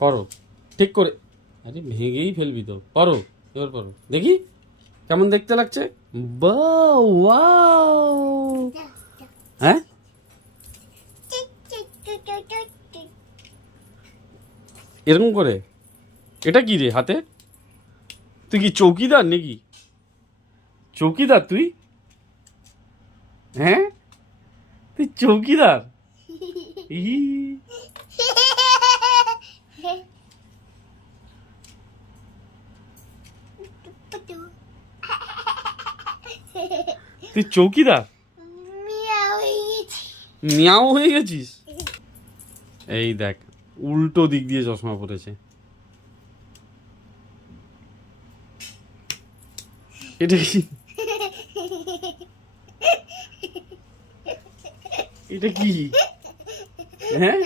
পড়ো ঠিক করে। আরে ভেঙেই ফেলবি তো, পড়ো এবার পড়ো দেখি কেমন দেখতে লাগছে। বাহ, ওয়াও। হ্যাঁ, এরকম করে। এটা কি রে হাতে? তুই কি চৌকিদার নাকি? চৌকিদার তুই? হ্যাঁ, তুই চৌকিদার? ই, তুই চৌকিদার? মিয়াও হয়ে গেছিস? এই দেখ, উল্টো দিক দিয়ে চশমা পড়েছে। এটা কি? এটা কি? হ্যাঁ,